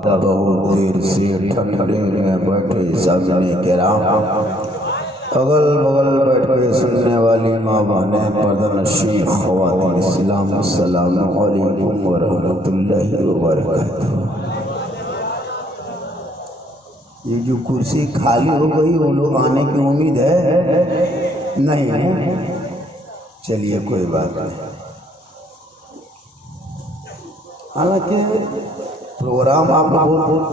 बहुत देर से ठंडे में बैठे सामने के राम, अगल बगल बैठ के सुनने वाली माँ बहने पर्दनशी ख़वातीन इस्लाम, अस्सलाम अलैकुम व रहमतुल्लाहि व बरकातुहू। ये जो कुर्सी खाली हो गई वो लोग आने की उम्मीद है नहीं? चलिए कोई बात नहीं। हालांकि प्रोग्राम आप बहुत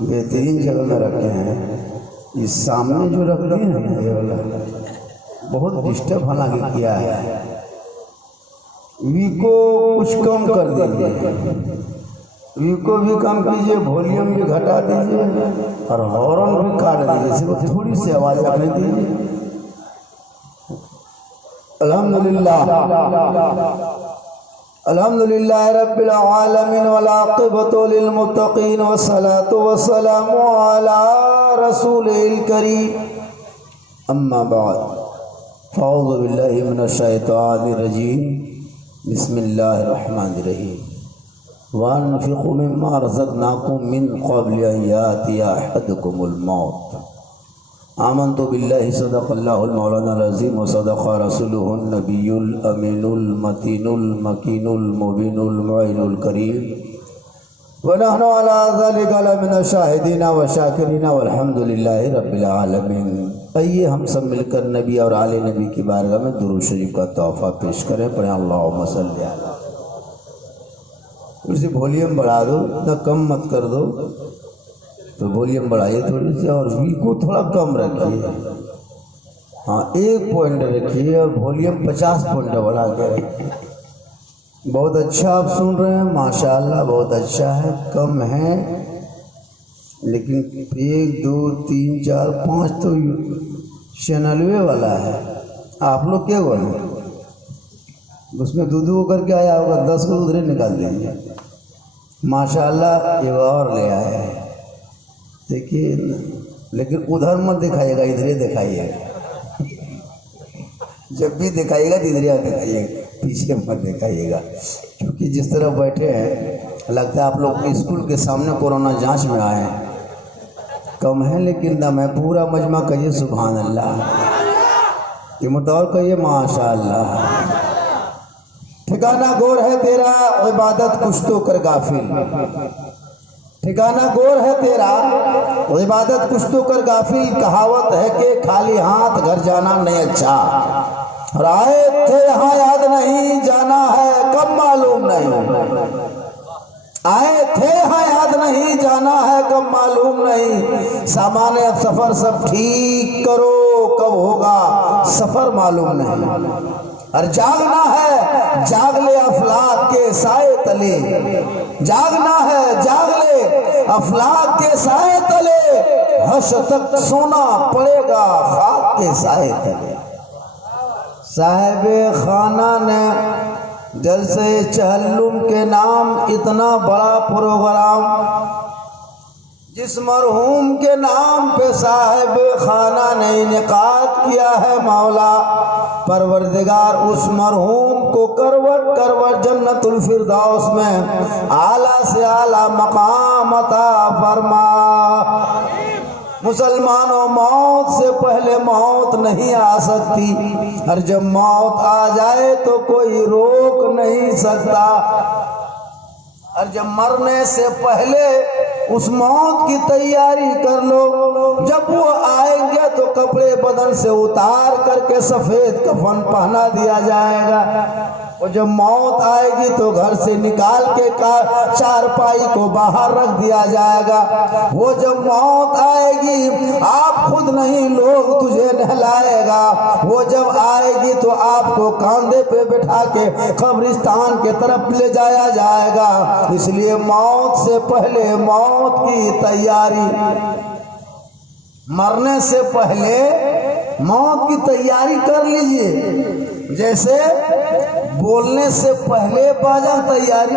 बेहतरीन जगह में रखे हैं। इस सामने जो रख दिए हैं ये वाला बहुत डिस्टर्ब हालांकि किया है। वी को कुछ कम कर दीजिए, वी को भी कम कीजिए, वॉल्यूम भी घटा दीजिए और हॉर्न भी काट दीजिए, सिर्फ थोड़ी सी आवाज़ रखने दीजिए। अल्हम्दुलिल्लाह अल्हम्दुलिल्लाह रब्बिल आलमीन वल आक़िबतु लिल मुत्तक़ीन वस्सलातु वस्सलामु अला रसूलिल करीम, अम्मा बाद, फ़अऊज़ु बिल्लाहि मिनश शैतानिर रजीम, बिस्मिल्लाहिर रहमानिर रहीम। वअन्फ़िक़ू मिम्मा रज़क़नाकुम मिन क़ब्लि अन यातिया अहदकुमुल मौत। आमन्तु बिल्लाहि सदक़ल्लाहुल मौलानाल अज़ीम व सदक़ रसूलुहुन नबियुल अमीनुल मतीनुल मकीनुल मुबीनुल मुइनुल करीम व नहनु अला ज़ालिका लमिनश शाहिदीना व शाकिरीना वल्हम्दुलिल्लाहि रब्बिल आलमीन। आइए हम सब मिलकर नबी और आले नबी की बारगाह में दुरूद शरीफ का तोहफ़ा पेश करें। पढ़ें अल्लाहुम्मा सल्लि अला। उसे वॉल्यूम बढ़ा दो, इतना कम मत कर दो, तो वॉल्यूम बढ़ाइए थोड़ी सी और वी को थोड़ा कम रखिए। हाँ, 1 पॉइंट रखिए और वॉल्यूम 50 पॉइंट बढ़ा के रखिए। बहुत अच्छा आप सुन रहे हैं, माशाअल्लाह बहुत अच्छा है। कम है लेकिन 1 2 3 4 5 तो चैनलवे वाला है। आप लोग क्या बोले उसमें दूध करके आया होगा, 10 को उधरे निकाल देंगे। माशाअल्लाह ये और ले आए हैं, देखिए। लेकिन उधर मत दिखाइएगा, इधरे दिखाइएगा। जब भी दिखाइएगा तो इधरे दिखाइएगा, पीछे मत दिखाइएगा। क्योंकि जिस तरह बैठे हैं लगता है आप लोग स्कूल के सामने कोरोना जांच में आए हैं। कम है लेकिन दम है। पूरा मजमा कहिए सुभान अल्लाह, ये मुतौर कहिए माशाअल्लाह। ठिकाना गोर है तेरा, इबादत कुछ तो कर गाफिल। ठिकाना गोर है तेरा, इबादत कुछ तो कर गाफिल। कहावत है कि खाली हाथ घर जाना नहीं अच्छा। और आए थे यहाँ याद नहीं, जाना है कब मालूम नहीं। आए थे यहाँ याद नहीं, जाना है कब मालूम नहीं। सामान्य सफर सब ठीक करो, कब होगा सफर मालूम नहीं। और जागना है जाग ले अफलाक के साए तले, जागना है जाग ले अफलाक के साए तले। हश तक सोना पड़ेगा खाक के साए तले। साहिब खाना ने जलसे चहल्लुम के नाम इतना बड़ा प्रोग्राम, जिस मरहूम के नाम पे साहिब खाना ने इनेकाद किया है, मौला परवरदिगार उस मरहूम को करवट करवट जन्नतुल फिरदौस में आला से आला मकाम अता फरमा। मुसलमानों, मौत से पहले मौत नहीं आ सकती, और जब मौत आ जाए तो कोई रोक नहीं सकता। और जब मरने से पहले उस मौत की तैयारी कर लो। जब वो आएंगे तो कपड़े बदन से उतार करके सफेद कफन पहना दिया जाएगा। और जब मौत आएगी तो घर से निकाल के चारपाई को बाहर रख दिया जाएगा। वो जब मौत आएगी आप खुद नहीं, लोग तुझे नहलाएगा। वो जब आएगी तो आपको कांधे पे बैठा के कब्रिस्तान के तरफ ले जाया जाएगा। इसलिए मौत से पहले मौत की तैयारी, मरने से पहले मौत की तैयारी कर लीजिए। जैसे बोलने से पहले बाजा तैयारी,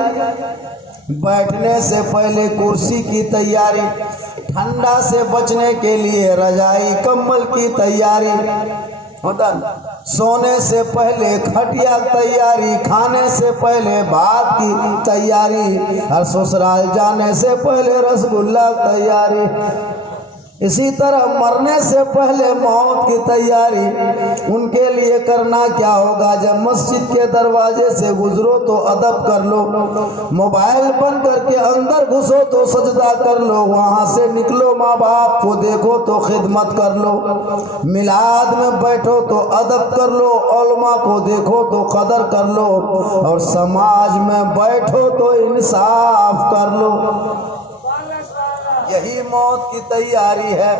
बैठने से पहले कुर्सी की तैयारी, ठंडा से बचने के लिए रजाई कंबल की तैयारी, होता सोने से पहले खटिया तैयारी, खाने से पहले भात की तैयारी, और ससुराल जाने से पहले रसगुल्ला तैयारी। इसी तरह मरने से पहले मौत की तैयारी उनके लिए करना क्या होगा। जब मस्जिद के दरवाजे से गुजरो तो अदब कर लो, मोबाइल बंद करके अंदर घुसो तो सजदा कर लो, वहां से निकलो माँ बाप को देखो तो खिदमत कर लो, मिलाद में बैठो तो अदब कर लो, उलमा को देखो तो कदर कर लो, और समाज में बैठो तो इंसाफ कर लो। यही मौत की तैयारी है।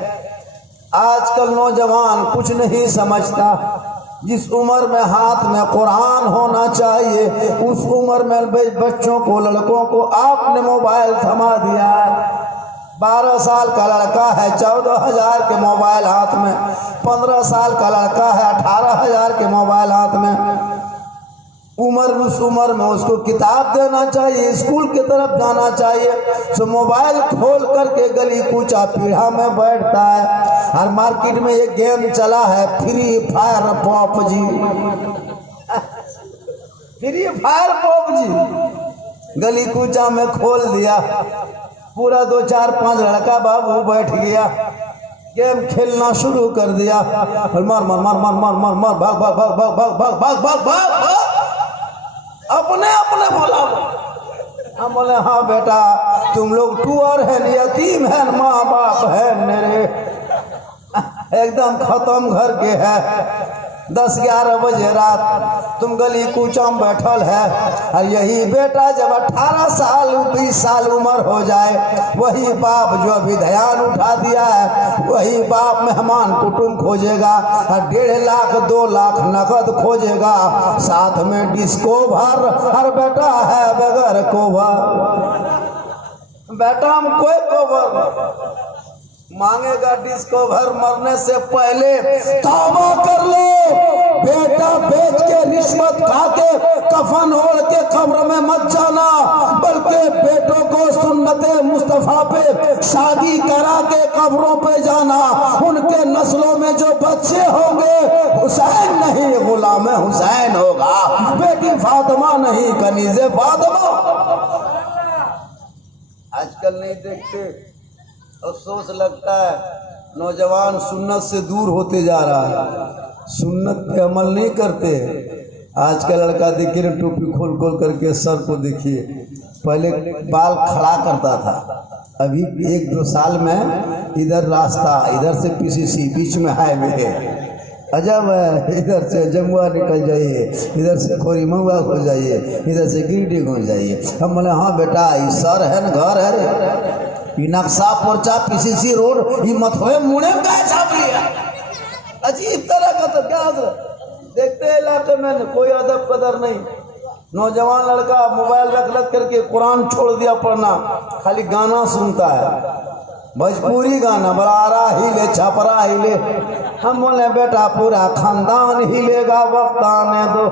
आजकल नौजवान कुछ नहीं समझता। जिस उम्र में हाथ में कुरान होना चाहिए उस उम्र में बच्चों को, लड़कों को आपने मोबाइल थमा दिया है। 12 साल का लड़का है 14,000 के मोबाइल हाथ में, 15 साल का लड़का है 18,000 के मोबाइल हाथ में। उस उम्र में उसको किताब देना चाहिए, स्कूल की तरफ जाना चाहिए, तो मोबाइल खोल करके गली कूचा पीढ़ा में बैठता है। और मार्केट में एक गेम चला है free fire PUBG, free fire PUBG गली कूचा में खोल दिया। पूरा 2 4 5 लड़का बाबू बैठ गया, गेम खेलना शुरू कर दिया। और मार मार मार मार मार मार मार भाग भाग भाग भाग भाग भाग भाग भाग भाग अपने अपने बोला। हम बोले हाँ बेटा तुम लोग टूअर है, यतीम है, माँ बाप है मेरे, एकदम खत्म घर के है। 10-11 बजे रात तुम गली कूचा में बैठल है। और यही बेटा जब 18 साल 20 साल उम्र हो जाए, वही बाप जो अभी ध्यान उठा दिया है, वही बाप मेहमान कुटुंब खोजेगा और 1.5 लाख 2 लाख नकद खोजेगा, साथ में डिस्कोवर। हर बेटा है बगैर कोवर, बेटा हम कोई कोवर मांगेगा डिस्कोवर। मरने से पहले तौबा कर लो, बेटा बेच के रिश्वत खा के कफन ओढ़ के कब्र में मत जाना, बल्कि बेटों को सुन्नते मुस्तफा पे शादी करा के कब्रों पे जाना। उनके नस्लों में जो बच्चे होंगे हुसैन नहीं गुलाम हुसैन होगा, बेटी फातिमा नहीं कनीज़े फातिमा। आजकल नहीं देखते, अफसोस लगता है नौजवान सुन्नत से दूर होते जा रहा है, सुन्नत पे अमल नहीं करते। आज का लड़का देखिए ना, टोपी खोल खोल करके सर को देखिए, पहले बाल खड़ा करता था, अभी 1-2 साल में इधर रास्ता, इधर से पीसीसी, बीच में हाईवे है, अजब है। इधर से जमुआ निकल जाइए, इधर से खोरी महुआ हो जाइए, इधर से गिरिडीह हो जाइए। हम बोले हाँ बेटा ये सर है न घर है रे, नक्शा पर्चा पीसीसी रोड ये मत हो मुड़े में क्या छाप लिया। अजीब तरह का तो क्या देखते इलाके में कोई अदब कदर नहीं। नौजवान लड़का मोबाइल रख करके कुरान छोड़ दिया पढ़ना, खाली गाना सुनता है, भोजपुरी गाना, बरारा हिले छपरा हिले। हम बोले बेटा पूरा खानदान हिलेगा, वक्त आने दो,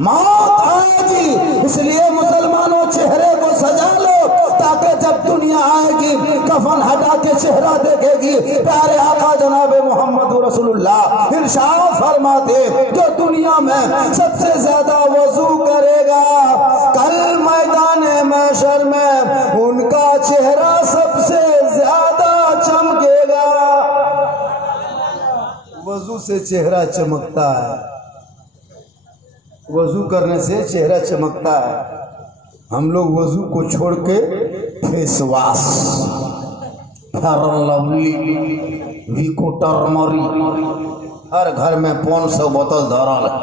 मौत आएगी। इसलिए मुसलमानों चेहरे को सजा लो, ताकि जब दुनिया आएगी कफन हटा के चेहरा देखेगी। प्यारे आका जनाबे मोहम्मद रसूलुल्लाह इरशाद फरमाते, जो दुनिया में सबसे ज्यादा वजू करेगा कल मैदान महशर में उनका चेहरा सबसे ज्यादा चमकेगा। वजू से चेहरा चमकता है, वजू करने से चेहरा चमकता है। हम लोग वजू को छोड़ के face wash, fair lovely, Vicco turmeric, हर घर में 500 बोतल धरल है।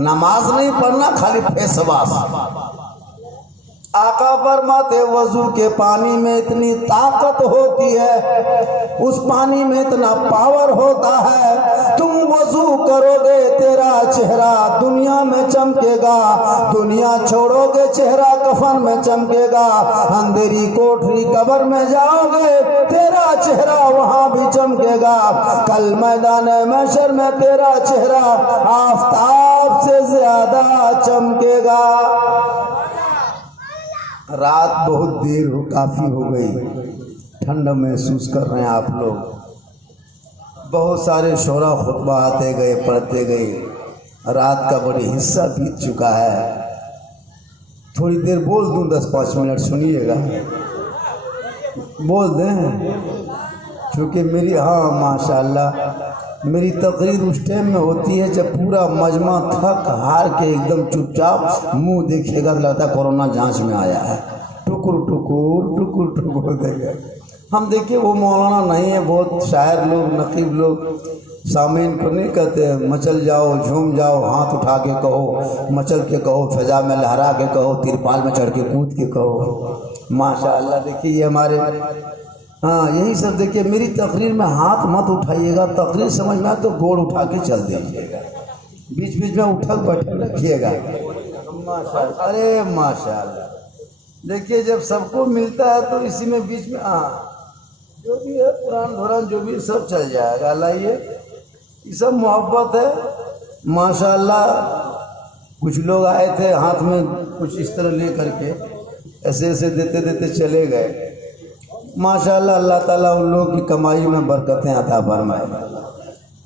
नमाज नहीं पढ़ना, खाली फेस वॉश। आका फरमाते वजू के पानी में इतनी ताकत होती है, उस पानी में इतना पावर होता है, तुम वजू करोगे तेरा चेहरा दुनिया में चमकेगा, दुनिया छोड़ोगे चेहरा कफन में चमकेगा, अंधेरी कोठरी कब्र में जाओगे तेरा चेहरा वहां भी चमकेगा, कल मैदान महशर में तेरा चेहरा आफताब से ज्यादा चमकेगा। रात बहुत काफी हो गई, ठंड महसूस कर रहे हैं आप लोग। बहुत सारे शोरा खुतबा आते गए, पढ़ते गए, रात का बड़े हिस्सा बीत चुका है। थोड़ी देर बोल दूं, 10-5 मिनट सुनिएगा, बोल दें, क्योंकि मेरी, हाँ माशाल्लाह, मेरी तकरीर उस टाइम में होती है जब पूरा मजमा थक हार के एकदम चुपचाप मुंह देखिएगा तो लगता है कोरोना जांच में आया है। टुकुर टुकुर टुकुर टुकुर देगा। हम देखिए वो मौलाना नहीं है, बहुत शायर लोग, नकीब लोग सामीन को नहीं कहते मचल जाओ, झूम जाओ, हाथ उठा के कहो, मचल के कहो, फिजा में लहरा के कहो, तिरपाल में चढ़ के कूद के कहो। माशाअल्लाह देखिए ये हमारे, हाँ यही सब देखिए। मेरी तकरीर में हाथ मत उठाइएगा, तकरीर समझ में आए तो गोड़ उठा के चल दीजिएगा, बीच बीच में उठक बैठक रखिएगा। माशाअल्लाह, अरे माशाअल्लाह देखिए, जब सबको मिलता है तो इसी में बीच में, हाँ जो भी है पुरान धुरान जो भी सब चल जाएगा। लाइए, ये सब मोहब्बत है माशाअल्लाह। कुछ लोग आए थे हाथ में कुछ इस तरह ले करके, ऐसे ऐसे देते देते चले गए। माशाअल्लाह, अल्लाह ताला उन लोगों की कमाई में बरकतें अता फरमाए।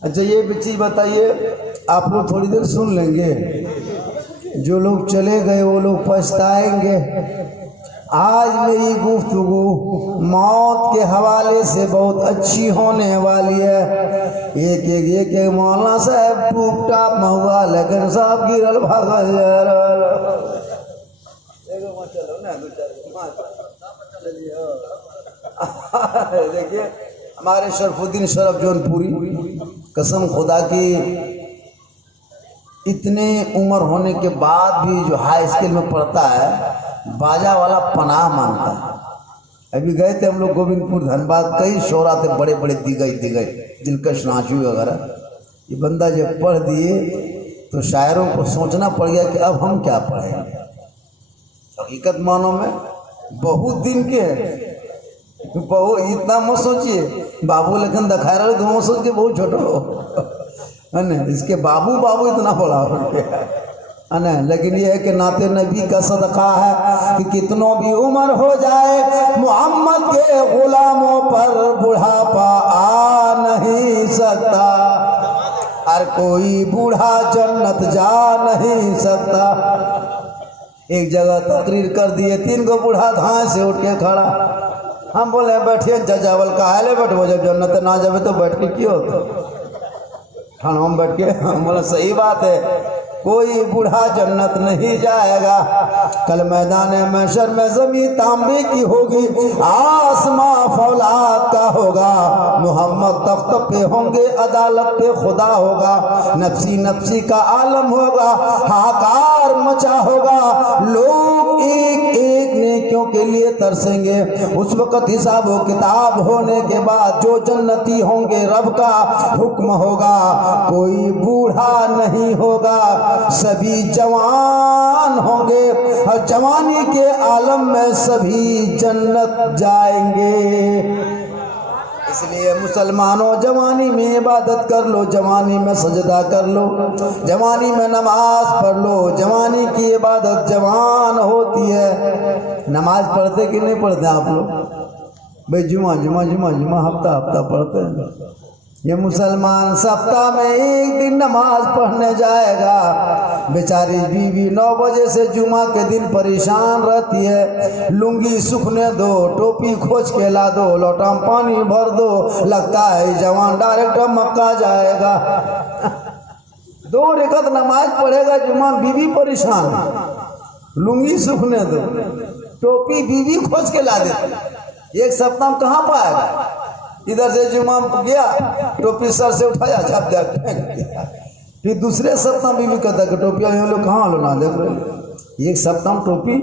अच्छा ये चीज़ बताइए, आप लोग थोड़ी देर सुन लेंगे, जो लोग चले गए वो लोग पछताएंगे। आज मेरी गुफ्तगू मौत के हवाले से बहुत अच्छी होने वाली है। एक मौलाना साहब टूप टाप में हुआ, लेकिन साहब गिरल भागल। देखिए हमारे शरफुद्दीन शरफ जौनपुरी, कसम खुदा की, इतने उम्र होने के बाद भी जो हाई स्कूल में पढ़ता है, बाजा वाला पनाह मांगता है। अभी गए थे हम लोग गोविंदपुर, धनबाद, कई शोरा थे बड़े बड़े दिगई दिलकश नाचू वगैरह। ये बंदा जब पढ़ दिए तो शायरों को सोचना पड़ गया कि अब हम क्या पढ़ेंगे। हकीकत मानो में बहुत दिन के है, बहुत इतना मत सोचिए, बाबू लेकिन दिखा रहे तो मत सोच के बहुत छोटो है ना, इसके बाबू बाबू इतना बड़ा हो गया है ना। लेकिन ये है कि नाते नबी का सदका है कि कितनों भी उम्र हो जाए, मोहम्मद के गुलामों पर बुढ़ापा आ नहीं सकता, हर कोई बूढ़ा जन्नत जा नहीं सकता। एक जगह तकरीर कर दिए, 3 गो बूढ़ा धाए से उठ के खड़ा। हम बोले बैठिए जजावल का है, बैठो, जब जन्नत ना जावे तो बैठ के क्यों खाना में बैठ के। हम बोले सही बात है, कोई बूढ़ा जन्नत नहीं जाएगा। कल मैदान महशर में ज़मीन तांबे की होगी, आसमां फौलाद का होगा, मोहम्मद तख्त पे होंगे, अदालत पे खुदा होगा, नफ्सी नफ्सी का आलम होगा, हाकार मचा होगा, लोग एक एक नेकियों के लिए तरसेंगे। उस वक्त हिसाब व किताब होने के बाद जो जन्नती होंगे रब का हुक्म होगा, कोई बूढ़ा नहीं होगा, सभी जवान होंगे और जवानी के आलम में सभी जन्नत जाएंगे। इसलिए मुसलमानों, जवानी में इबादत कर लो, जवानी में सजदा कर लो, जवानी में नमाज पढ़ लो। जवानी की इबादत जवान होती है। नमाज पढ़ते कि नहीं पढ़ते आप लोग? भाई जुमा जुमा जुमा जुमा हफ्ता हफ्ता पढ़ते हैं। ये मुसलमान सप्ताह में एक दिन नमाज पढ़ने जाएगा। बेचारी बीवी 9 बजे से जुमा के दिन परेशान रहती है, लुंगी सूखने दो, टोपी खोज के ला दो, लोटा में पानी भर दो, लगता है जवान डायरेक्ट मक्का जाएगा। 2 रकात नमाज पढ़ेगा जुमा, बीवी परेशान, लुंगी सूखने दो, टोपी बीवी खोज के ला दे। एक सप्ताह में कहाँ पाएगा? इधर से जुमा गया, टोपी सर से उठाया, छाप दिया, फेंक दिया। फिर दूसरे सप्ताह बीवी कहता कि टोपिया ये लोग कहाँ लो ना देखो। एक सप्ताह टोपी।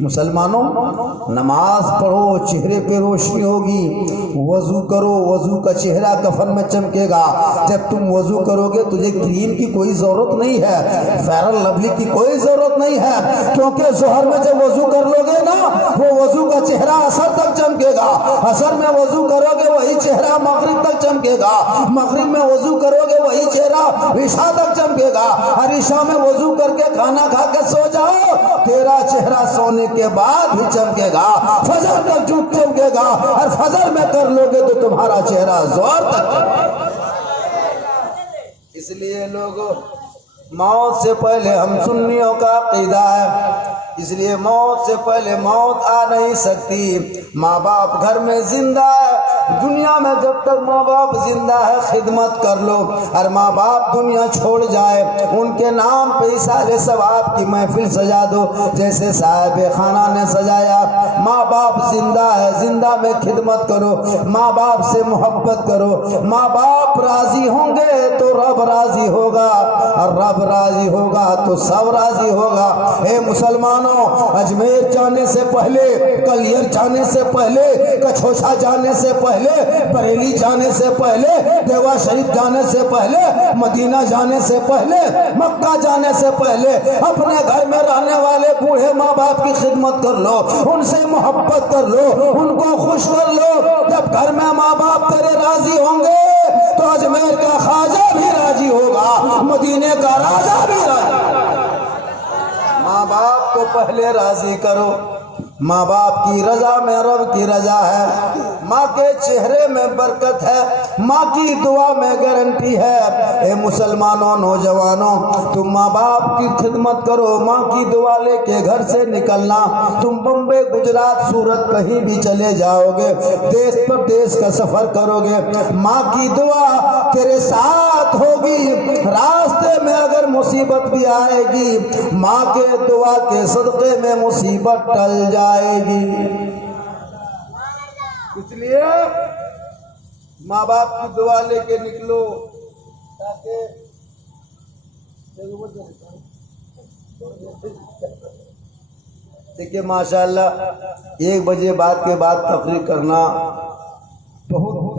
मुसलमानों नमाज पढ़ो, चेहरे पे रोशनी होगी, वजू करो, वजू का चेहरा कफन में चमकेगा। जब तुम वजू करोगे तुझे क्रीम की कोई जरूरत नहीं है, फेयर एंड लवली की कोई जरूरत नहीं है, क्योंकि जोहर में जब वजू कर लोगे ना, वो वजू का चेहरा असर तक चमकेगा, असर में वजू करोगे वही चेहरा मगरिब तक चमकेगा, मगरिब में वजू करोगे वही चेहरा ईशा तक चमकेगा, और ईशा में वजू करके खाना खा के सो जाओ, तेरा चेहरा सोने के बाद भी चमकेगा, फजर तक चमकेगा, और फजर में कर लोगे तो तुम्हारा चेहरा जोर तक। इसलिए लोगों, मौत से पहले हम सुन्नियों का अकीदा है, इसलिए मौत से पहले मौत आ नहीं सकती। माँ बाप घर में जिंदा है, दुनिया में जब तक माँ बाप जिंदा है खिदमत कर लो, और माँ बाप दुनिया छोड़ जाए उनके नाम पे इसाले सवाब की महफिल सजा दो, जैसे साहिब खाना ने सजाया। माँ बाप जिंदा है, जिंदा में खिदमत करो, माँ बाप से मोहब्बत करो। माँ बाप राजी होंगे तो रब राजी होगा, और रब राजी होगा तो सब राजी होगा। हे मुसलमानों, अजमेर जाने से पहले, कलियर जाने से पहले, कछोछा जाने से पहले, बरेली जाने से पहले, देवा शरीफ जाने से पहले, मदीना जाने से पहले, मक्का जाने से पहले अपने घर में रहने वाले बूढ़े माँ बाप की खिदमत कर लो, उनसे मोहब्बत कर लो, उनको खुश कर लो। जब घर में माँ बाप तेरे राजी होंगे तो अजमेर का ख्वाजा भी राजी होगा, मदीने का राजा भी राजी। माँ बाप को पहले राजी करो, माँ बाप की रजा में रब की रजा है, माँ के चेहरे में बरकत है, माँ की दुआ में गारंटी है। ए मुसलमानों, नौजवानों, तुम माँ बाप की खिदमत करो, माँ की दुआ लेके घर से निकलना। तुम बम्बई, गुजरात, सूरत कहीं भी चले जाओगे, देश परदेश का सफर करोगे, माँ की दुआ तेरे साथ होगी। रास्ते में अगर मुसीबत भी आएगी, माँ के दुआ के सदक़े में मुसीबत टल जाएगी। इसलिए माँ बाप की दुआ लेके निकलो, ताकि देखिए माशाअल्लाह 1 बजे बाद के बाद तकरीर करना बहुत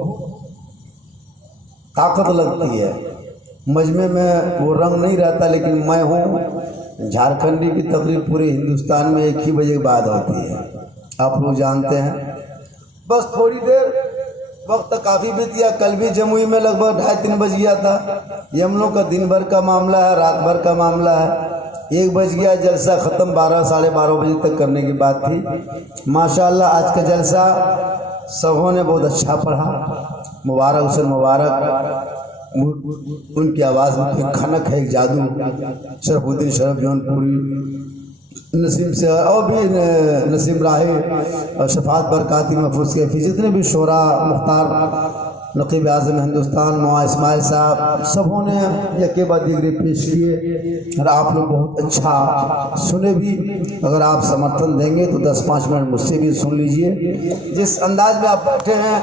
ताकत लगती है। मजमे में वो रंग नहीं रहता, लेकिन मैं हूँ झारखंडी की तकरीर पूरे हिंदुस्तान में 1 ही बजे के बाद होती है, आप लोग जानते हैं। बस थोड़ी देर वक्त काफ़ी बीत गया, कल भी जमुई में लगभग 2:30-3 बज गया था। ये हम लोग का दिन भर का मामला है, रात भर का मामला है। 1 बज गया, जलसा ख़त्म 12 साढ़े 12 बजे तक करने की बात थी। माशाअल्लाह आज का जलसा सबों ने बहुत अच्छा पढ़ा, मुबारक हुसैन मुबारक। उनकी आवाज़ में खनक है, एक जादू। शरफुद्दीन शरफ जौनपुरी, नसीम से और भी नसीम राही और शफात बरकाती महफूज कैफी, जितने भी शोरा, मुख्तार नकीब आज़म हिंदुस्तान, मुआ इस्माइल साहब, सबों ने यके बाद दिगरे पेश किए और आप लोग बहुत अच्छा सुने भी। अगर आप समर्थन देंगे तो 10-5 मिनट मुझसे भी सुन लीजिए। जिस अंदाज में आप बैठे हैं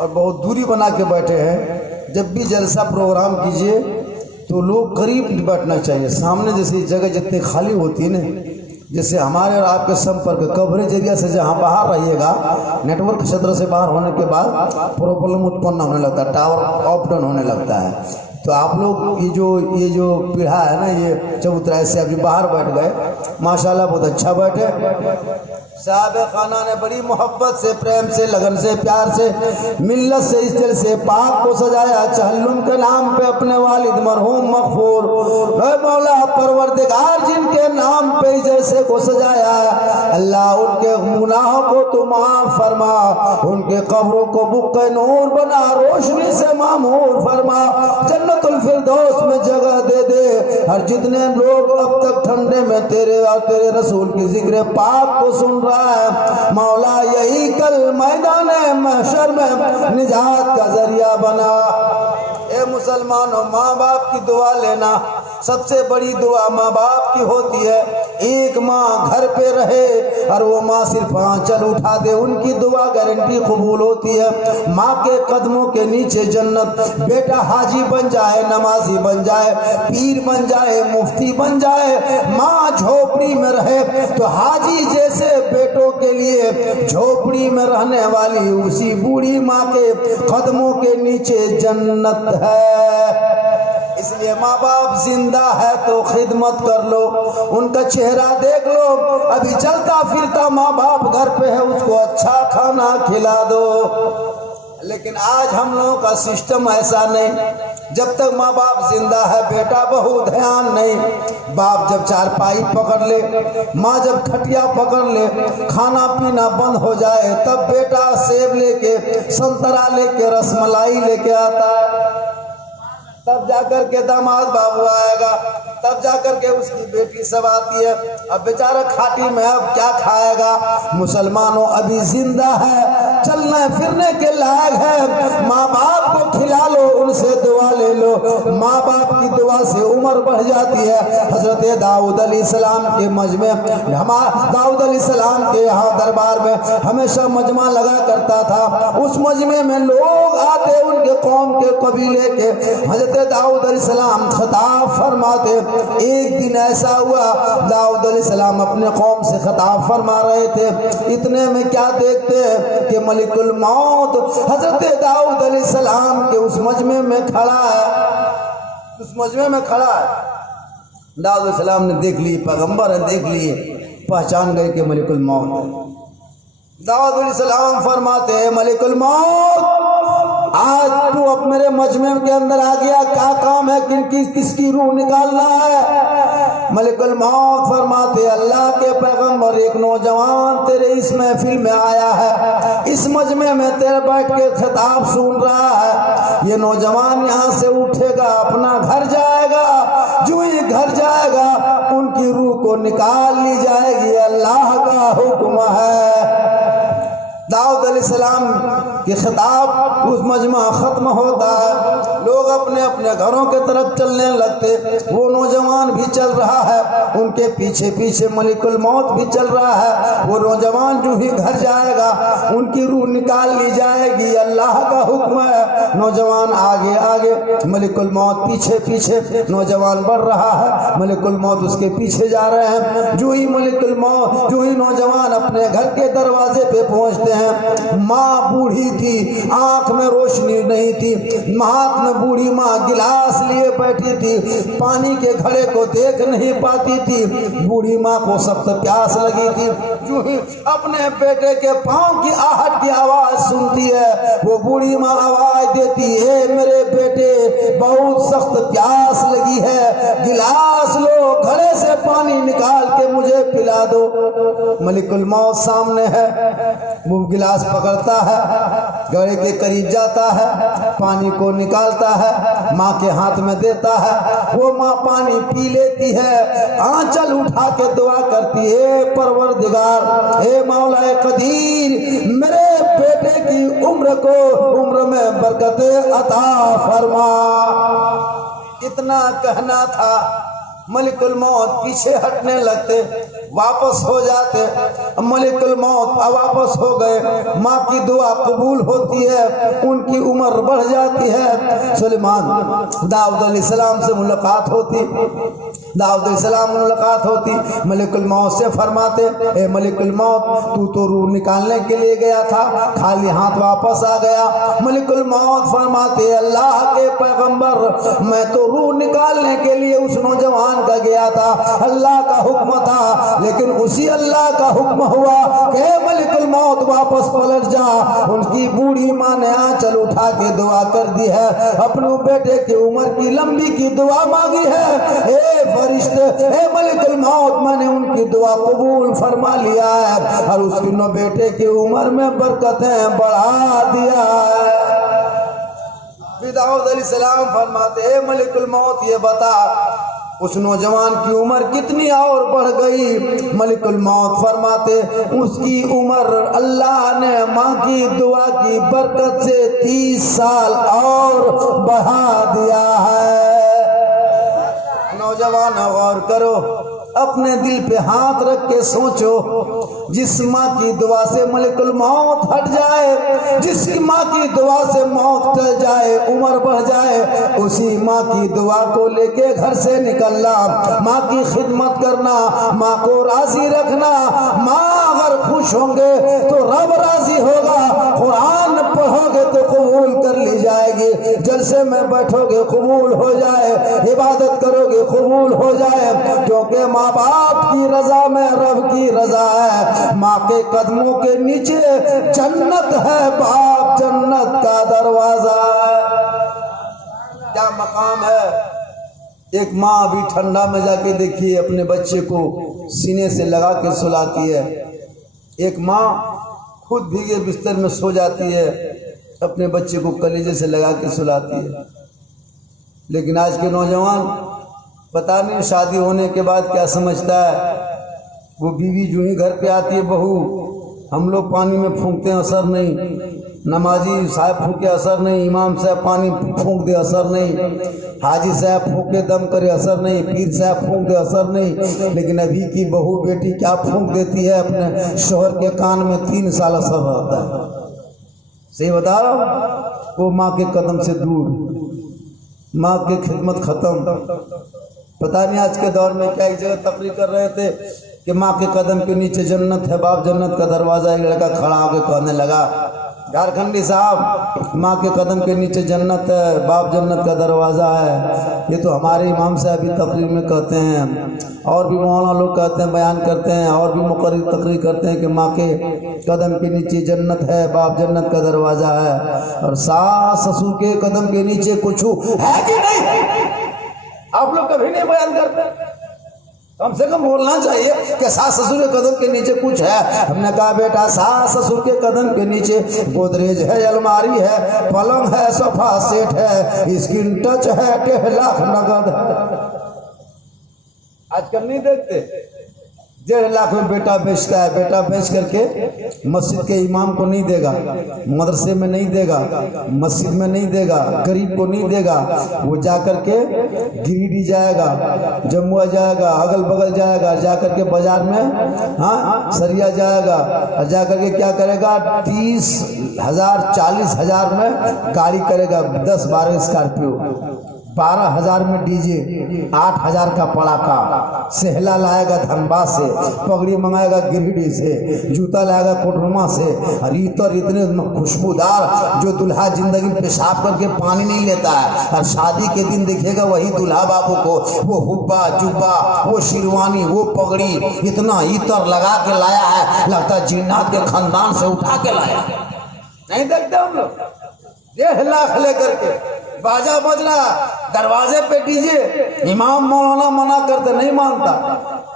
और बहुत दूरी बना के बैठे हैं, जब भी जलसा प्रोग्राम कीजिए तो लोग करीब बैठना चाहिए। सामने जैसी जगह जितनी खाली होती है ना, जैसे हमारे और आपके संपर्क कवरेज एरिया से जहाँ बाहर रहिएगा, नेटवर्क क्षेत्र से बाहर होने के बाद प्रॉब्लम उत्पन्न होने लगता है, टावर ऑफ डाउन होने लगता है। तो आप लोग ये जो पीढ़ा है ना, ये चबूतरा से अभी बाहर बैठ गए, माशाल्लाह बहुत अच्छा बैठे। साहब खाना ने बड़ी मोहब्बत से, प्रेम से, लगन से, प्यार से, मिल्लत से इस दिल से पाक को सजाया। चहल्लुम के नाम पे अपने वालिद मरहूम मगफूर मौला परवरदिगार जिनके नाम पे जैसे को सजाया, अल्लाह उनके गुनाहों को तू माफ फरमा, उनके कब्रों को बुक्के नूर बना, रोशनी से मामूर फरमा, जन्नतुल फिरदौस में जगह दे दे। और जितने लोग अब तक ठंडे में तेरे और तेरे रसूल की जिक्र पाक को सुन है, मौला यही कल मैदान महशर में निजात का जरिया बना। ए मुसलमानों, माँ बाप की दुआ लेना सबसे बड़ी दुआ माँ बाप की होती है। एक माँ घर पे रहे और वो माँ सिर्फ आंचल उठा दे, उनकी दुआ गारंटी कबूल होती है। माँ के कदमों के नीचे जन्नत। बेटा हाजी बन जाए, नमाजी बन जाए, पीर बन जाए, मुफ्ती बन जाए, माँ झोपड़ी में रहे तो हाजी जैसे बेटों के लिए झोपड़ी में रहने वाली उसी बूढ़ी माँ के कदमों के नीचे जन्नत है। इसलिए माँ बाप जिंदा है तो खिदमत कर लो, उनका चेहरा देख लो। अभी चलता फिरता माँ बाप घर पे है, उसको अच्छा खाना खिला दो। लेकिन आज हम लोगों का सिस्टम ऐसा नहीं। जब तक माँ बाप जिंदा है बेटा बहू ध्यान नहीं। बाप जब चारपाई पकड़ ले, माँ जब खटिया पकड़ ले, खाना पीना बंद हो जाए, तब बेटा सेब लेके, संतरा लेके, रसमलाई लेके आता है। तब जाकर के दामाद बाबू आएगा, तब जाकर के उसकी बेटी सब आती है। अब बेचारा खाटी में अब क्या खाएगा। मुसलमानों अभी जिंदा है, चलने फिरने के लायक है, माँ बाप को खिला लो, उनसे दुआ ले लो। माँ बाप की दुआ से उम्र बढ़ जाती है। हजरत दाऊद अलैहिस्सलाम के मजमे, दाऊद अलैहिस्सलाम के यहाँ दरबार में हमेशा मजमा लगा करता था। उस मजमे में लोग आते, उनके कौम के कबीले के। हजरत दाऊद अलैहिस्सलाम खिताब फरमाते। एक दिन ऐसा हुआ, दाऊद अलैहिस्सलाम अपने कौम से खिताब फरमा रहे थे। इतने में क्या देखते हैं कि मलिकुल मौत हजरत दाऊद अलैहिस्सलाम के उस मजमे में खड़ा है, उस मजमे में खड़ा है। दाऊद अलैहिस्सलाम ने देख ली, पैगंबर है, देख लिए, पहचान गए कि मलिकुल मौत है। दाऊद अलैहिस्सलाम फरमाते हैं, मलिकुल मौत आज तू अब मेरे मजमे के अंदर आ गया, क्या काम है, किसकी रूह निकालना है। मलिकुल मौत फरमाते, अल्लाह के पैगंबर एक नौजवान तेरे इस महफिल में आया है, इस मजमे में तेरे बैठ के खिताब सुन रहा है। ये नौजवान यहाँ से उठेगा, अपना घर जाएगा, जो ही घर जाएगा उनकी रूह को निकाल ली जाएगी, अल्लाह का हुक्म है। दाऊद अलैहिस्सलाम के खिताब उस मजमा खत्म होता है, लोग अपने अपने घरों के तरफ चलने लगते। वो नौजवान भी चल रहा है, उनके पीछे पीछे मलिकुल मौत भी चल रहा है। वो नौजवान जो ही घर जाएगा उनकी रूह निकाल ली जाएगी, अल्लाह का हुक्म है। नौजवान आगे आगे, मलिकुल मौत पीछे पीछे। नौजवान बढ़ रहा है, मलिकुल मौत उसके पीछे जा रहे हैं। जो ही मलिकुल मौत, जो ही नौजवान अपने घर के दरवाजे पे पहुंचते हैं, माँ बूढ़ी थी, आंख में रोशनी नहीं थी, हाथ में बूढ़ी माँ गिलास लिए बैठी थी, पानी के घड़े को देख नहीं पाती थी। बूढ़ी माँ को सख्त प्यास लगी थी। जो ही अपने बेटे के पांव की आहट की आवाज सुनती है, वो बूढ़ी माँ आवाज देती है, मेरे बेटे बहुत सख्त प्यास लगी है, गिलास लो, घड़े से पानी निकाल के मुझे पिला दो। मलिकुल मौत सामने है, वो गिलास पकड़ता है, घड़े के करीब जाता है, पानी को निकालता है, माँ के हाथ में देता है। वो माँ पानी पी लेती है, आंचल उठा के दुआ करती है, परवरदिगार, हे मौला कदीर, मेरे बेटे की उम्र में बरकत अता फरमा। इतना कहना था, मलिकुल मौत पीछे हटने लगते, वापस हो जाते। मलिकुल मौत वापस हो गए, माँ की दुआ कबूल होती है, उनकी उम्र बढ़ जाती है। सुलेमान दाऊद अलैहिस्सलाम से मुलाकात होती, दाऊद अलैहिस्सलाम मुलाकात होती। मलिकुल मौत से फरमाते, ए मलिकुल मौत, तू तो रूह निकालने के लिए गया था, खाली हाथ वापस आ गया। मलिकुल मौत फरमाते, अल्लाह के पैगंबर, मैं तो रूह निकालने के लिए उस नौजवान का गया था, अल्लाह का हुक्म था, लेकिन उसी अल्लाह का हुक्म हुआ कि मलिकुल मौत वापस पलट जा। उनकी बूढ़ी माँ ने आंचल उठा के दुआ कर दी है, अपने बेटे की उम्र की लंबी की दुआ मांगी है। ए फरिश्ते, ए मलिकुल मौत, मैंने उनकी दुआ कबूल फरमा लिया है और उसकी बेटे की उम्र में बरकतें बढ़ा दिया है। दाऊद अलैहिस्सलाम फरमाते, ए मलिकुल मौत, ये बता उस नौजवान की उम्र कितनी और बढ़ गई। मलिकुल मौत फरमाते, उसकी उम्र अल्लाह ने माँ की दुआ की बरकत से 30 साल और बढ़ा दिया है। नौजवान गौर करो, अपने दिल पे हाथ रख के सोचो, जिस माँ की दुआ से मलिकुल मौत हट जाए, जिस माँ की दुआ से मौत टल जाए, उम्र बढ़ जाए, उसी माँ की दुआ को लेके घर से निकलना, माँ की खिदमत करना, माँ को राजी रखना। माँ अगर खुश होंगे तो रब राजी होगा। कुरान पढ़ोगे तो कबूल कर ली जाएगी, जलसे में बैठोगे कबूल हो जाए, इबादत करोगे कबूल हो जाए, क्योंकि माँ बाप की रजा में रब की रजा है। माँ के कदमों के नीचे जन्नत है, बाप जन्नत का दरवाजा है। क्या मकाम है। एक माँ अभी ठंडा में जाके देखिए, अपने बच्चे को सीने से लगा के सुलाती है। एक माँ खुद भीगे बिस्तर में सो जाती है, अपने बच्चे को कलेजे से लगा के सुलाती है। लेकिन आज के नौजवान पता नहीं शादी होने के बाद क्या समझता है। वो बीवी जो ही घर पे आती है, बहू हम लोग पानी में फूंकते हैं असर नहीं, नमाजी साहब फूके असर नहीं, इमाम साहब पानी फूंक दे असर नहीं, हाजी साहब फूके दम करे असर नहीं, पीर साहब फूंक दे असर नहीं। लेकिन अभी की बहू बेटी क्या फूंक देती है अपने शोहर के कान में, 3 साल असर रहता है। सही बता रहा हूँ। वो माँ के कदम से दूर, माँ की खिदमत खत्म। पता नहीं आज के दौर में क्या एक जगह तकरीर कर रहे थे कि माँ के कदम के नीचे जन्नत है, बाप जन्नत का दरवाजा। एक लड़का खड़ा होकर कहने लगा, झारखंडी साहब माँ के कदम के नीचे जन्नत है, बाप जन्नत का दरवाज़ा है। ये तो हमारे इमाम साहब भी तकरीर में कहते हैं, और भी मौलाना लोग कहते हैं, बयान करते हैं, और भी मुकर्रिर तकरीर करते हैं कि माँ के कदम के नीचे जन्नत है, बाप जन्नत का दरवाज़ा है। और सास ससुर के कदम के नीचे कुछ है कि नहीं, आप लोग कभी नहीं बयान करते। कम से कम बोलना चाहिए कि सास ससुर के कदम के नीचे कुछ है। हमने कहा बेटा सास ससुर के कदम के नीचे गोदरेज है, अलमारी है, पलंग है, सोफा सेट है, स्क्रीन टच है, 1.5 लाख नगद है। आजकल नहीं देखते, 1.5 लाख में बेटा बेचता है। बेटा बेच करके मस्जिद के इमाम को नहीं देगा, मदरसे में नहीं देगा, मस्जिद में नहीं देगा, गरीब को नहीं देगा। वो जा करके गिरिडीह जाएगा, जमुआ जाएगा, अगल बगल जाएगा, जा करके बाजार में सरिया जाएगा, और जा करके क्या करेगा, 30,000 40,000 में गाड़ी करेगा, 10-12 स्कॉर्पियो, 12,000 में डीजे, 8,000 का पड़ाका, सेहला लाएगा धनबाद से, पगड़ी मंगाएगा गिरिडीह से, जूता लाएगा कोटरमा से, और इतर इतने खुशबूदार जो दुल्हा जिंदगी में पेशाब करके पानी नहीं लेता है। और शादी के दिन दिखेगा वही दुल्हा बाबू को, वो हुब्बा जुब्बा, वो शेरवानी, वो पगड़ी, इतना इतर लगा के लाया है, लगता है जिन्नात के खानदान से उठा के लाया। नहीं देखते हम लोग, 1.5 लाख लेकर के बाजा बज रहा, दरवाजे पे डीजे, इमाम मौलाना मना करते नहीं मानता,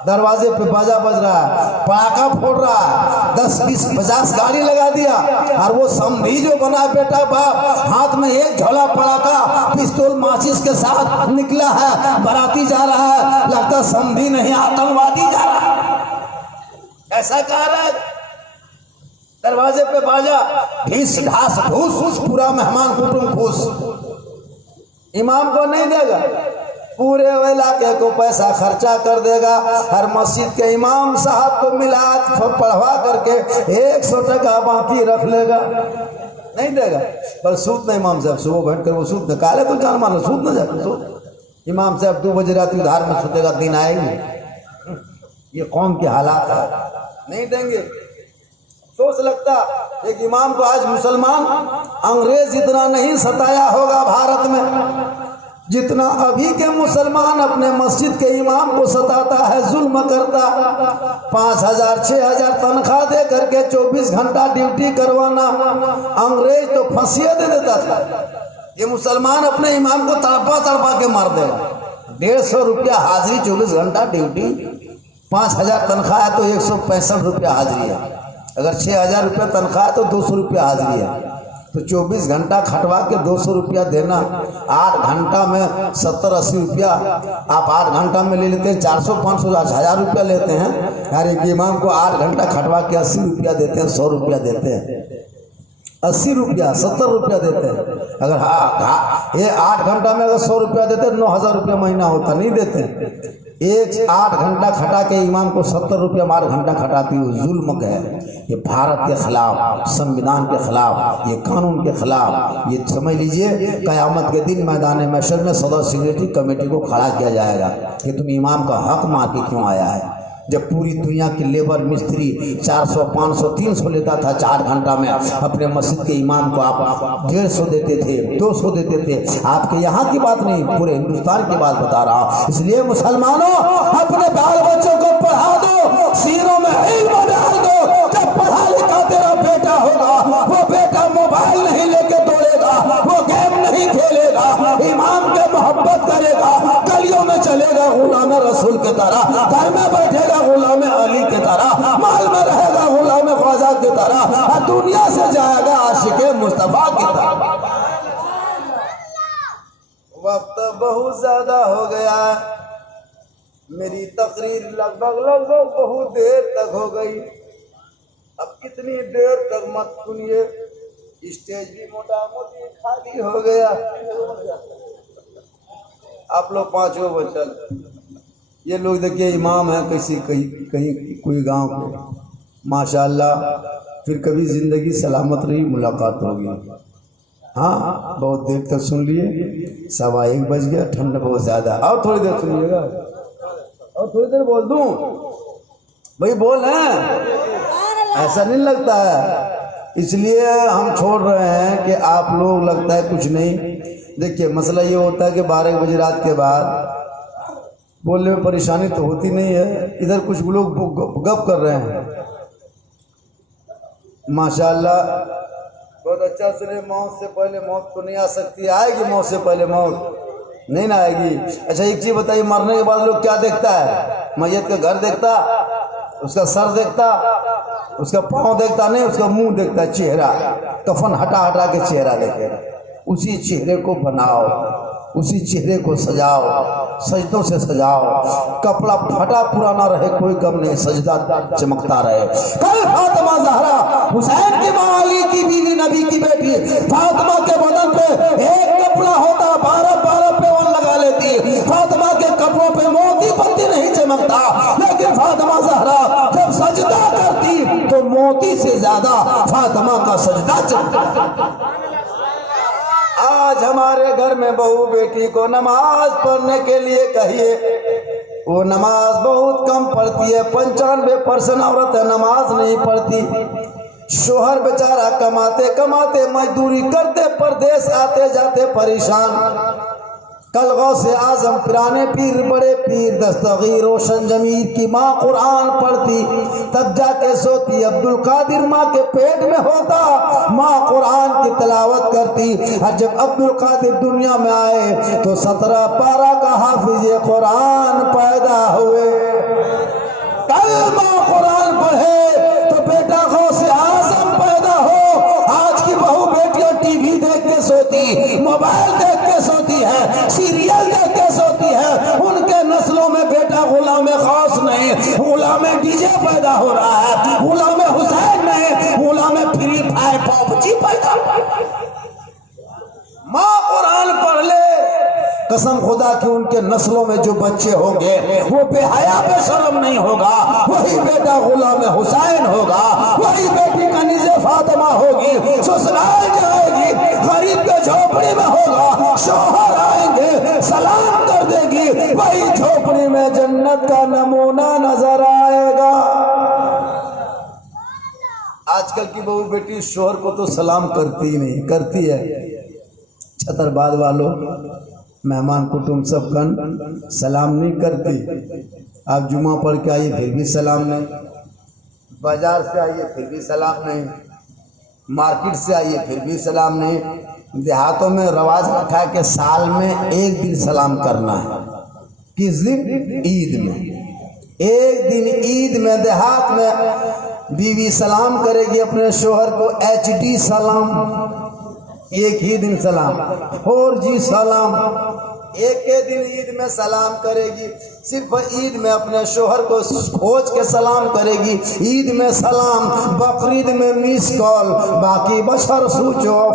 दरवाजे पे बाजा बज रहा है, पटाखा फोड़ रहा है, 10 20 50 गाड़ी लगा दिया। और वो समधी जो बना बेटा बाप, हाथ में एक झोला पटाखा, पिस्तौल माचिस के साथ निकला है, बाराती जा रहा है, लगता समधी नहीं आतंकवादी जा रहा है। ऐसा कह रहा है, दरवाजे पे बाजा, ढीस ढास ढूस, पूरा मेहमान कुटुंब खुश। इमाम को नहीं देगा, पूरे इलाके को पैसा खर्चा कर देगा। हर मस्जिद के इमाम साहब को मिला पढ़वा करके 100 टका बाकी रख लेगा, नहीं देगा। पर सूद नहीं, इमाम साहब सुबह बैठ कर वो सूद निकाले तो जान मानो, सूद न जाए सूद। इमाम साहब 2 बजे रात उधार में सुतेगा, दिन आएगी। ये कौम के हालात है, नहीं देंगे। सोच लगता एक इमाम को आज मुसलमान अंग्रेज इतना नहीं सताया होगा भारत में जितना अभी के मुसलमान अपने मस्जिद के इमाम को सताता है, जुल्म करता। 5,000 6,000 तनख्वाह दे करके 24 घंटा ड्यूटी करवाना, अंग्रेज तो फांसियां दे देता था। ये मुसलमान अपने इमाम को तड़पा तड़पा के मार देगा। 150 रुपया हाजिरी, 24 घंटा ड्यूटी, 5,000 तनख्वाह है तो 165 रुपया हाजिरी है। अगर 6,000 रुपया तनख्वाह है तो 200 रुपया हाजिरी है। तो 24 घंटा खटवा के 200 रुपया देना, 8 घंटा में 70-80 रुपया आप 8 घंटा में ले लेते हैं, 400-500 1000 रुपया लेते हैं। यार एक इमाम को 8 घंटा खटवा के 80 रुपया देते हैं, 100 रुपया देते हैं, 80 रुपया 70 रुपया देते हैं। अगर ये 8 घंटा में अगर 100 रुपया देते 9,000 रुपया महीना होता, नहीं देते। 8 घंटा खटा के इमाम को 70 रुपया 8 घंटा खटाती हुई जुल्म है। ये भारत के खिलाफ, संविधान के खिलाफ, ये कानून के खिलाफ। ये समझ लीजिए कयामत के दिन मैदान महशर में सदर सिक्योरिटी कमेटी को खड़ा किया जाएगा कि तुम इमाम का हक मार के क्यों आया है। जब पूरी दुनिया की लेबर मिस्त्री 400 500 300 लेता था 4 घंटा में, अपने मस्जिद के इमाम को आप 150 देते थे, 200 देते थे। आपके यहाँ की बात नहीं, पूरे हिंदुस्तान की बात बता रहा हूँ। इसलिए मुसलमानों अपने बाल बच्चों को पढ़ा दो, सीनों में इल्म डाल दो। जब पढ़ा लिखा तेरा बेटा होगा, वो बेटा मोबाइल नहीं लेके दौड़ेगा, वो गेम नहीं खेलेगा, इमाम के मोहब्बत करेगा, गलियों में चलेगा गुलाम रसूल की तरह, घर में बैठेगा गुलाम अली की तरह, माल में रहेगा गुलाम ख्वाजा की तरह, और दुनिया से जाएगा आशिक मुस्तफा की तरह। वक्त बहुत ज्यादा हो गया। मेरी तकरीर लगभग बहुत देर तक हो गई। अब कितनी देर तक मत सुनिए, स्टेज भी मोटा मोटी खाली हो गया। आप लोग पांचों बचल। ये लोग देखिए इमाम है किसी कहीं कोई गांव के, माशाअल्लाह। फिर कभी जिंदगी सलामत रही, मुलाकात होगी। हाँ, बहुत देर तक सुन लिए, 1:15 बज गया, ठंड बहुत ज्यादा। और थोड़ी देर सुनिएगा, और थोड़ी देर बोल दूं भाई, बोल हैं, ऐसा नहीं लगता है। इसलिए हम छोड़ रहे हैं कि आप लोग लगता है कुछ नहीं। देखिए मसला ये होता है कि 12 बजे रात के बाद बोलने में परेशानी तो होती नहीं है। इधर कुछ लोग गप कर रहे हैं, माशाअल्लाह बहुत अच्छा सुने। मौत से पहले मौत तो नहीं आ सकती, आएगी मौत से पहले मौत नहीं ना आएगी। अच्छा एक चीज बताइए, मरने के बाद लोग क्या देखता है? मैयत का घर देखता, उसका सर देखता, उसका पाँव देखता नहीं, उसका मुंह देखता, चेहरा। कफन हटा हटा के चेहरा देखेगा। उसी चेहरे को बनाओ, उसी चेहरे को सजाओ, सजदों से सजाओ। कपड़ा फटा पुराना रहे कोई गम नहीं, सजदा चमकता रहे। कल फातिमा ज़हरा हुसैन की मां, अली की बीवी, नबी की बेटी फातिमा के बदन पे एक कपड़ा होता, 12 पेवन लगा लेती। फातिमा के कपड़ों पे मोती पत्ती नहीं चमकता, लेकिन फातिमा ज़हरा जब सजदा करती तो मोती से ज्यादा फातिमा का सजदा चमकता। आज हमारे घर में बहू बेटी को नमाज पढ़ने के लिए कहिए, वो नमाज बहुत कम पढ़ती है। 95% औरत नमाज नहीं पढ़ती। शोहर बेचारा कमाते कमाते मजदूरी करते परदेश आते जाते परेशान। कल गौसे आजम पुराने पीर, बड़े पीर दस्तगीर रोशन जमीर की माँ कुरान पढ़ती, तब जाके सोती। अब्दुल कादिर माँ के पेट में होता, माँ कुरान की तिलावत करती। और जब अब्दुल कादिर दुनिया में आए तो 17 पारा का हाफिज कुरान पैदा हुए। कल माँ कुरान पढ़े तो बेटा गौसे आजम पैदा हो। आज की बहू बेटियां टीवी देख के सोती, मोबाइल देख के सोती है, सीरियल देख के सोती है। उनके नस्लों में बेटा गुलाम खास नहीं, गुलाम डीजे पैदा हो रहा है, गुलाम हुसैन नहीं, गुलाम फ्री फायर पबजी पैदा। माँ कुरान पढ़ ले, कसम खुदा कि उनके नस्लों में जो बच्चे होंगे वो बेहया बेशर्म नहीं होगा। वही बेटा गुलाम हुसैन होगा, वही बेटी कनीज़े फातिमा होगी। ससुराल जाएगी, गरीब के झोपड़ी में होगा, शौहर आएंगे सलाम कर देगी, वही झोपड़ी में जन्नत का नमूना नजर आएगा। आजकल की बहू बेटी शौहर को तो सलाम करती ही नहीं, करती है छतरबाद वालों, मेहमान कुटुंब सब कन सलाम नहीं करती। आप जुमा पढ़ के आइए फिर भी सलाम नहीं, बाजार से आइए फिर भी सलाम नहीं, मार्केट से आइए फिर भी सलाम नहीं। देहातों में रवाज रखा है कि साल में एक दिन सलाम करना है। किस दिन? ईद में। एक दिन ईद में देहात में बीवी सलाम करेगी अपने शोहर को, HD सलाम, एक ही दिन सलाम। 4G सलाम, एक के दिन ईद में सलाम करेगी। सिर्फ ईद में अपने शोहर को खोज के सलाम करेगी, ईद में सलाम, बकरीद में मिस कॉल, बाकी बशर स्विच ऑफ।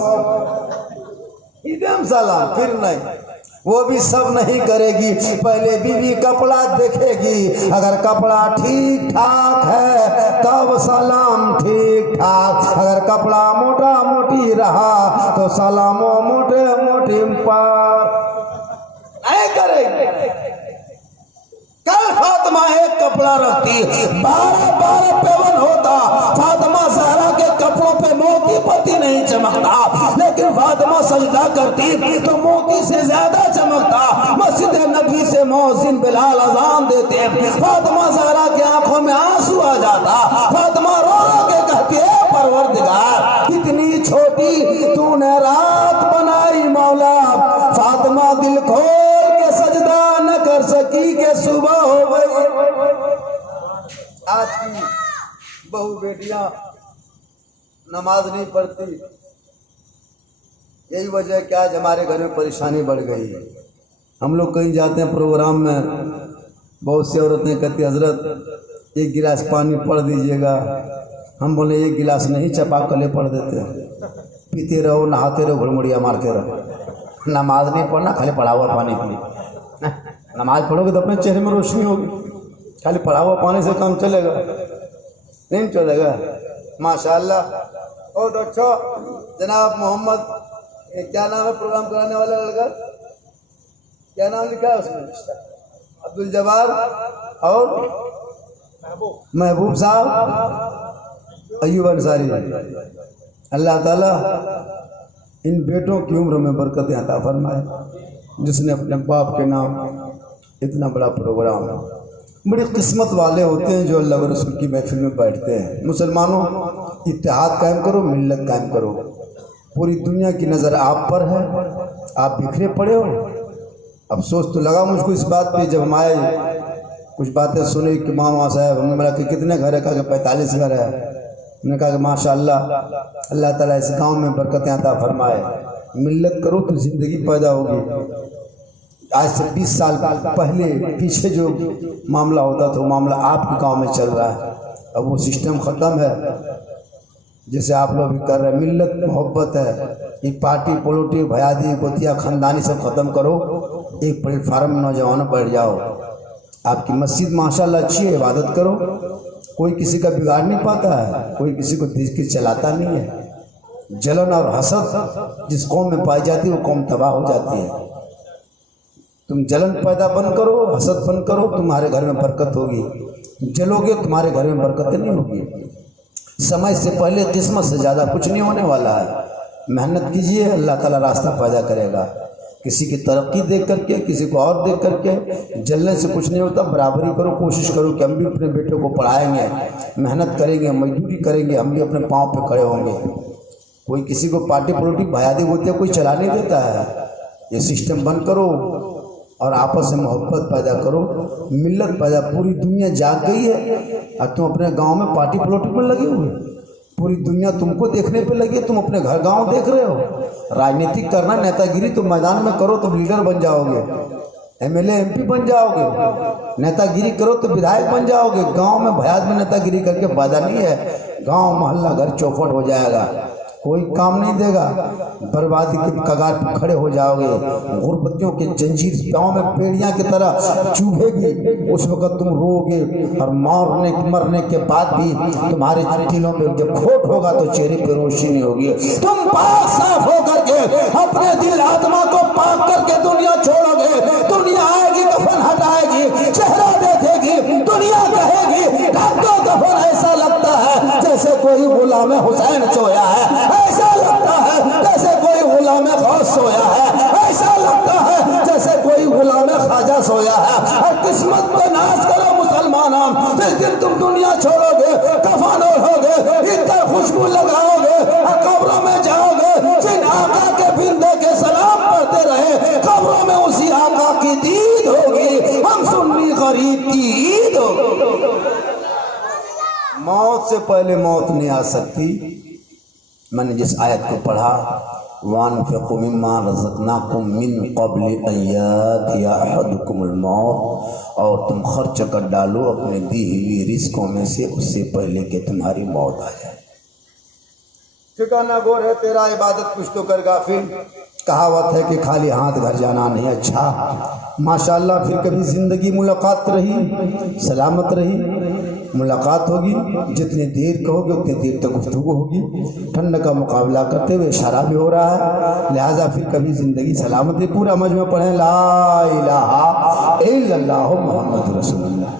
ईद में सलाम फिर नहीं, वो भी सब नहीं करेगी। पहले बीवी कपड़ा देखेगी, अगर कपड़ा ठीक ठाक है तब सलाम ठीक ठाक, अगर कपड़ा मोटा मोटी रहा तो सलामो मोटे मोटी पर नहीं करेगी। कल फातिमा एक कपड़ा रखती, 12 पेवन होता। फातिमा ज़हरा के कपड़ों पे मोती पत्ती नहीं चमकता, लेकिन फातिमा सजदा करती तो मोती से ज्यादा चमकता। मस्जिद नबी से मौज़िन बिलाल अजान देते, फातिमा ज़हरा की आंखों में आंसू आ जाता। फातिमा रो रो के कहती है, परवरदिगार कितनी छोटी तूने रात बनाई मौला। फातिमा दिल खोल के सजदा न कर सकी के सुबह हो गई। आज की बहू बेटियां नमाज नहीं पढ़ती, यही वजह है कि आज हमारे घर में परेशानी बढ़ गई है। हम लोग कहीं जाते हैं प्रोग्राम में, बहुत सी औरतें कहती हजरत एक गिलास पानी पढ़ दीजिएगा। हम बोले एक गिलास नहीं, चपा कले पढ़ देते हैं। पीते रहो, नहाते रहो, घुड़मुड़िया मारते रहो। नमाज नहीं पढ़ना, खाली पढ़ा हुआ पानी पिए। नमाज पढ़ोगे तो अपने चेहरे में रोशनी होगी, खाली पढ़ा हुआ पानी से काम चलेगा नहीं चलेगा। माशाल्लाह। और अच्छा जनाब मोहम्मद, क्या नाम है प्रोग्राम कराने वाला लड़का, क्या नाम लिखा है उसमें? अब्दुल जब्बार और महबूब साहब, अय्यूब अंसारी। अल्लाह ताला इन बेटों की उम्र में बरकतें अता फरमाए, जिसने अपने बाप के नाम इतना बड़ा प्रोग्राम। बड़ी किस्मत वाले होते हैं जो अल्लाह व रसूल की महफिल में बैठते हैं। मुसलमानों, इत्तेहाद कायम करो, मिल्लत कायम करो। पूरी दुनिया की नज़र आप पर है, आप बिखरे पड़े हो। अफसोस तो लगा मुझको इस बात पे जब हम आए, कुछ बातें सुनी कि मामा साहब, हमने बोला कि कितने घर है? कहा कि 45 घर है। हमने कहा कि माशाअल्लाह, अल्लाह ताला इस गांव में बरकतें अता फरमाए। मिल्लत करो तो ज़िंदगी पैदा होगी। आज से 20 साल पहले पीछे जो मामला होता था वो मामला आपके गांव में चल रहा है। अब वो सिस्टम ख़त्म है जैसे आप लोग भी कर रहे हैं। मिल्लत मोहब्बत है, ये पार्टी पोलिटिक भयादी गोतिया खानदानी सब ख़त्म करो। एक प्लेटफार्म में नौजवानों बैठ जाओ। आपकी मस्जिद माशाल्लाह अच्छी है, इबादत करो। कोई किसी का बिगाड़ नहीं पाता है, कोई किसी को देश के चलाता नहीं है। जलन और हसद जिस कौम में पाई जाती है वो कौम तबाह हो जाती है। तुम जलन पैदा बंद करो, हसद बंद करो, तुम्हारे घर में बरकत होगी। जलोगे तुम्हारे घर में बरकत नहीं होगी। समय से पहले किस्मत से ज़्यादा कुछ नहीं होने वाला है। मेहनत कीजिए, अल्लाह ताला रास्ता पैदा करेगा। किसी की तरक्की देख करके, किसी को और देख करके जलने से कुछ नहीं होता। बराबरी करो, कोशिश करो कि हम भी अपने बेटों को पढ़ाएंगे, मेहनत करेंगे, मजदूरी करेंगे, हम भी अपने पाँव पे खड़े होंगे। कोई किसी को पार्टी पोलिटिक भयादी होती है, कोई चला नहीं देता है। ये सिस्टम बंद करो और आपस में मोहब्बत पैदा करो, मिल्लत पैदा। पूरी दुनिया जाग गई है और तुम अपने गांव में पार्टी प्लॉटिंग में लगे हुए। पूरी दुनिया तुमको देखने पे लगी है, तुम अपने घर गांव देख रहे हो। राजनीतिक करना, नेतागिरी तो मैदान में करो तो लीडर बन जाओगे, एमएलए एमपी बन जाओगे। नेतागिरी करो तो विधायक बन जाओगे। गांव में भयाद में नेतागिरी करके फायदा नहीं है। गांव मोहल्ला घर चौपट हो जाएगा, कोई काम नहीं देगा। बर्बादी के कगार पर खड़े हो जाओगे। गुरबत्तियों के जंजीर पाँव में पेड़ियाँ की तरह चुभेगी। उस वक्त तुम रोगे और मरने के बाद भी तुम्हारे दिलों में जब खोट होगा तो चेहरे पे रोशनी होगी। तुम पाक साफ होकर के अपने दिल आत्मा को पाक करके दुनिया छोड़ोगे। दुनिया आएगी, कफन हटाएगी, चेहरा देखेगी, दुनिया कहेगी तो कफन ऐसा लगता है जैसे कोई गुलाम हुसैन सोया है, ऐसा लगता है जैसे कोई गुलाम गौस सोया है, ऐसा लगता है जैसे कोई गुलाम ख्वाजा सोया है। और किस्मत को नाश करो मुसलमानों, जिस दिन तुम दुनिया छोड़ोगे, कफन ओढ़ोगे, इनका खुशबू लगाओगे और कब्रों में जाओगे। जिन आका के फिरदे के सलाम पढ़ते रहे, कब्रों में उसी आका की दीद होगी। हम सुन्नी गरीब की ईद होगी। मौत से पहले मौत नहीं आ सकती। मैंने जिस आयत को पढ़ा, वानफिक़ू मिम्मा रज़क़नाकुम मिन क़ब्ल अन यातिया अहदकुमुल मौत, और तुम खर्च कर डालो अपने दी हुई रिस्कों में से उससे पहले कि तुम्हारी मौत आ जाए। ठिकाना गोर है तेरा, इबादत कुछ तो कर गाफिल। कहावत है कि खाली हाथ घर जाना नहीं अच्छा। माशाल्लाह, फिर कभी ज़िंदगी मुलाकात रही, सलामत रही, मुलाकात होगी। जितनी देर कहोगे उतनी देर तक गुफ्तगू होगी। ठंड का मुकाबला करते हुए इशारा भी हो रहा है, लिहाजा फिर कभी ज़िंदगी सलामत है। पूरा मजमा पढ़ें, ला इलाहा इल्लल्लाहु मुहम्मद रसूलुल्लाह।